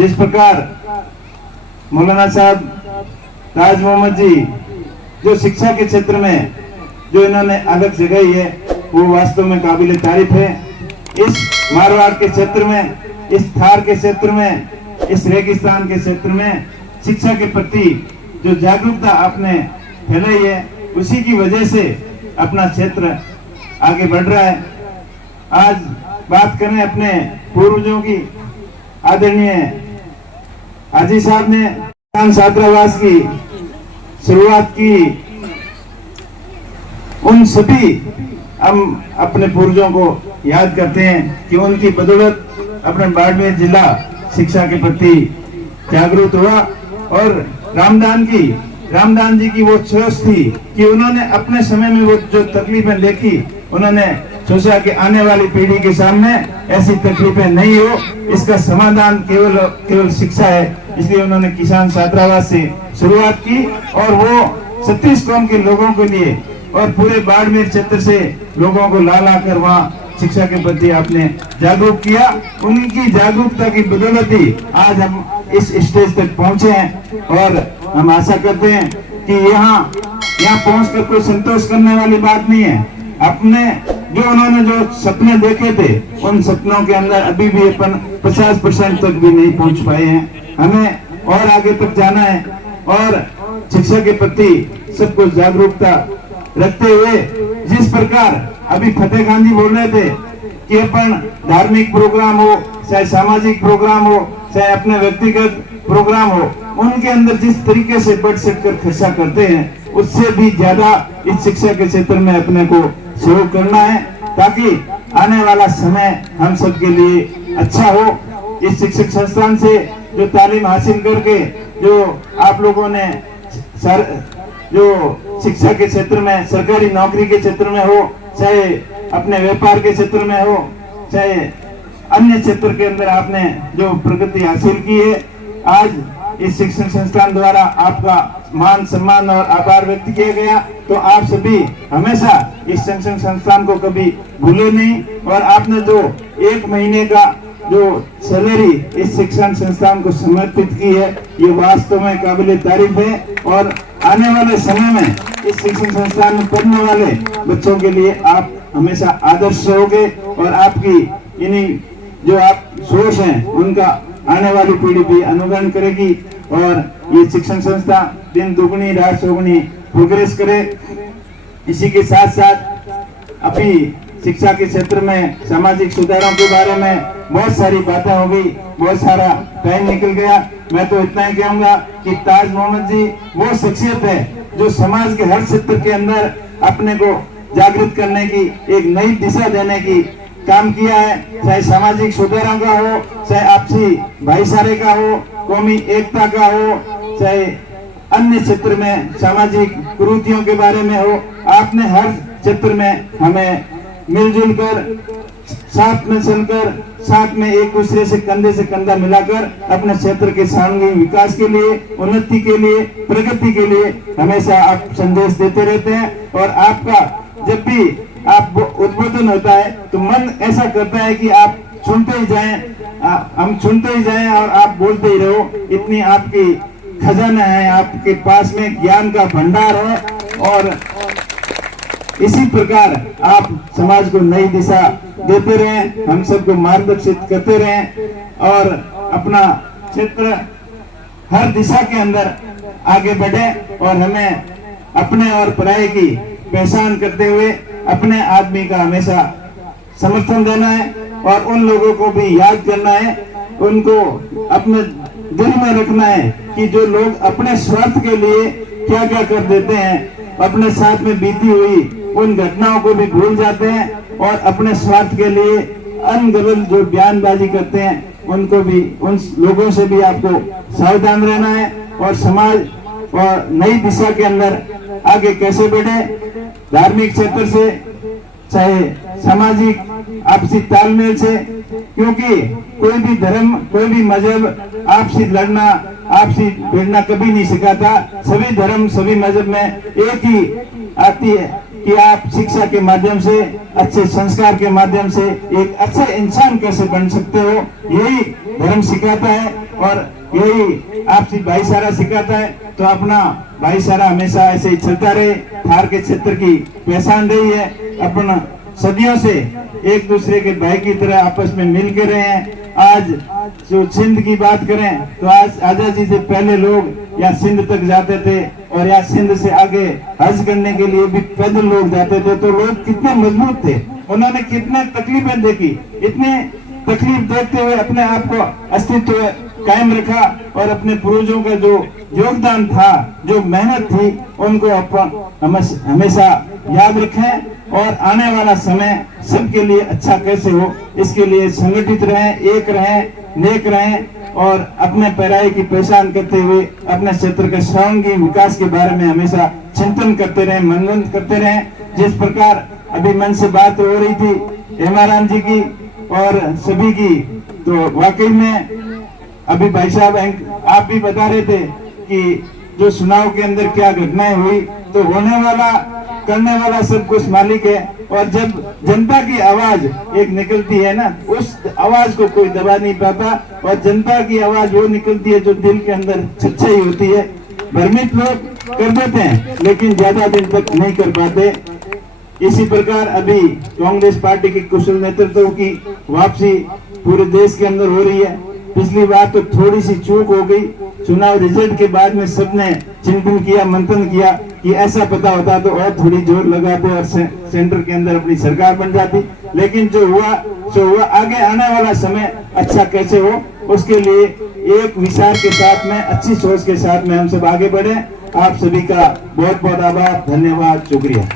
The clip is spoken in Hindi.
जिस प्रकार मौलाना साहब ताज मोहम्मद जी जो शिक्षा के क्षेत्र में जो इन्होंने अलग जगह है वो वास्तव में काबिल तारीफ है। इस मारवाड़ के क्षेत्र में, इस थार के क्षेत्र में, इस रेगिस्तान के क्षेत्र में शिक्षा के प्रति जो जागरूकता आपने फैलाई है, उसी की वजह से अपना क्षेत्र आगे बढ़ रहा है। आज बात करें अपने पूर्वजों की, आदरणीय हाजी साहब ने छात्रावास की शुरुआत की। उन सभी हम अपने पूर्वजों को याद करते हैं कि उनकी बदौलत अपने बाड़मेर जिला शिक्षा के प्रति जागरूक हुआ। और रामदान जी की वो सोच थी कि उन्होंने अपने समय में वो जो तकलीफें देखी, उन्होंने सोचा कि आने वाली पीढ़ी के सामने ऐसी तकलीफें नहीं हो, इसका समाधान केवल शिक्षा है। इसलिए उन्होंने किसान छात्रावास से शुरुआत की और वो 36 कौम के लोगों के लिए और पूरे बाड़मेर क्षेत्र से लोगों को ला कर वहाँ शिक्षा के प्रति आपने जागरूक किया। उनकी जागरूकता की बदौलत ही आज हम इस स्टेज तक पहुंचे हैं। और हम आशा करते हैं कि यहाँ पहुंचकर कोई संतोष करने वाली बात नहीं है। अपने उन्होंने जो सपने देखे थे, उन सपनों के अंदर अभी भी अपन 50% तक भी नहीं पहुंच पाए हैं। हमें और आगे तक जाना है और शिक्षा के प्रति सबको जागरूकता रखते हुए, जिस प्रकार अभी फतेह खान जी बोल रहे थे कि अपन धार्मिक प्रोग्राम हो, चाहे सामाजिक प्रोग्राम हो, चाहे अपने व्यक्तिगत प्रोग्राम हो, उनके अंदर जिस तरीके से बढ़ चढ़ कर खर्चा करते हैं, उससे भी ज्यादा इस शिक्षा के क्षेत्र में अपने को सहयोग करना है, ताकि आने वाला समय हम सबके लिए अच्छा हो। इस शिक्षक संस्थान से जो तालीम हासिल करके जो आप लोगों ने जो शिक्षा के क्षेत्र में, सरकारी नौकरी के क्षेत्र में हो, चाहे अपने व्यापार के क्षेत्र में हो, चाहे अन्य क्षेत्र के अंदर आपने जो प्रगति हासिल की है, आज इस शिक्षण संस्थान द्वारा आपका मान सम्मान और आभार व्यक्त किया गया। तो आप सभी हमेशा इस शिक्षण संस्थान को कभी भूले नहीं। और आपने जो 1 महीने का जो सैलरी इस शिक्षण संस्थान को समर्पित की है, ये वास्तव में काबिल तारीफ है। और आने वाले समय में इस शिक्षण संस्थान में पढ़ने वाले बच्चों के लिए आप हमेशा आदर्श रहोगे और आपकी इन्हीं जो आप सोच हैं उनका आने वाली पीढ़ी भी अनुकरण करेगी। और ये शिक्षण संस्था दिन दुगनी रात चौगुनी प्रोग्रेस करे। इसी के साथ साथ अभी शिक्षा के क्षेत्र में सामाजिक सुधारों के बारे में बहुत सारी बातें हो गई, बहुत सारा टाइम निकल गया। मैं तो इतना ही कहूंगा कि ताज मोहम्मद जी वो शख्सियत है जो समाज के हर क्षेत्र के अंदर अपने को जागृत करने की, एक नई दिशा देने की काम किया है। चाहे सामाजिक सुधारों का हो, चाहे आपसी भाईचारे का हो, कौमी एकता का हो, चाहे अन्य क्षेत्र में सामाजिक कुरीतियों के बारे में हो, आपने हर क्षेत्र में हमें मिलजुल कर, साथ में चलकर, साथ में एक दूसरे से कंधे से कंधा मिलाकर अपने क्षेत्र के सामूहिक विकास के लिए, उन्नति के लिए, प्रगति के लिए हमेशा आप संदेश देते रहते हैं। और आपका जब भी आप उद्बोधन होता है तो मन ऐसा करता है कि आप सुनते ही जाएं, हम सुनते ही जाएं और आप बोलते ही रहो। इतनी आपकी खजाना है, आपके पास में ज्ञान का भंडार है। और इसी प्रकार आप समाज को नई दिशा देते रहें, हम सबको मार्गदर्शित करते रहें और अपना क्षेत्र हर दिशा के अंदर आगे बढ़े। और हमें अपने और पराये की पहचान करते हुए अपने आदमी का हमेशा समर्थन देना है और उन लोगों को भी याद करना है, उनको अपने दिल में रखना है कि जो लोग अपने स्वार्थ के लिए क्या क्या कर देते हैं, अपने साथ में बीती हुई उन घटनाओं को भी भूल जाते हैं और अपने स्वार्थ के लिए अनगलत जो बयानबाजी करते हैं, उनको भी, उन लोगों से भी आपको सावधान रहना है। और समाज और नई दिशा के अंदर आगे कैसे बढ़े, धार्मिक क्षेत्र से, चाहे सामाजिक आपसी तालमेल से, क्योंकि कोई भी धर्म, कोई भी मजहब आपसी लड़ना, आपसी भिड़ना कभी नहीं सिखाता। सभी धर्म, सभी मजहब में एक ही आती है, कि आप शिक्षा के माध्यम से, अच्छे संस्कार के माध्यम से एक अच्छे इंसान कैसे बन सकते हो, यही धर्म सिखाता है और यही आपसी भाईचारा सिखाता है। तो अपना भाईचारा हमेशा ऐसे ही चलता रहे। थार के क्षेत्र की पहचान रही है, अपना सदियों से एक दूसरे के भाई की तरह आपस में मिल के रहे हैं। आज जो सिंध की बात करें तो आज आजादी से पहले लोग यहाँ सिंध तक जाते थे और यहाँ सिंध से आगे हज करने के लिए भी पैदल लोग जाते थे। तो लोग कितने मजबूत थे, उन्होंने कितने तकलीफें देखी, इतने तकलीफ देखते हुए अपने आप को अस्तित्व कायम रखा और अपने पूर्वजों का जो योगदान था, जो मेहनत थी, उनको अपन हमेशा याद रखें और आने वाला समय सबके लिए अच्छा कैसे हो, इसके लिए संगठित रहें, एक रहें, नेक रहें और अपने पैराई की पहचान करते हुए अपने क्षेत्र के सर्वांगीण विकास के बारे में हमेशा चिंतन करते रहें, मनन करते रहें। जिस प्रकार अभी मन से बात हो रही थी हेमाराम जी की और सभी की, तो वाकई में अभी भाई साहब आप भी बता रहे थे कि जो चुनाव के अंदर क्या घटनाएं हुई, तो होने वाला करने वाला सब कुछ मालिक है। और जब जनता की आवाज एक निकलती है ना, उस आवाज को कोई दबा नहीं पाता और जनता की आवाज वो निकलती है जो दिल के अंदर सच्चाई होती है। भ्रमित लोग कर देते हैं लेकिन ज्यादा दिन तक नहीं कर पाते। इसी प्रकार अभी कांग्रेस पार्टी के कुशल नेतृत्व की वापसी पूरे देश के अंदर हो रही है। पिछली बार तो थोड़ी सी चूक हो गई, चुनाव रिजल्ट के बाद में सबने चिंतन किया, मंथन किया कि ऐसा पता होता तो और थोड़ी जोर लगाते और सेंटर के अंदर अपनी सरकार बन जाती। लेकिन जो हुआ आगे आने वाला समय अच्छा कैसे हो, उसके लिए एक विचार के साथ में, अच्छी सोच के साथ में हम सब आगे बढ़े। आप सभी का बहुत बहुत आभार, धन्यवाद, शुक्रिया।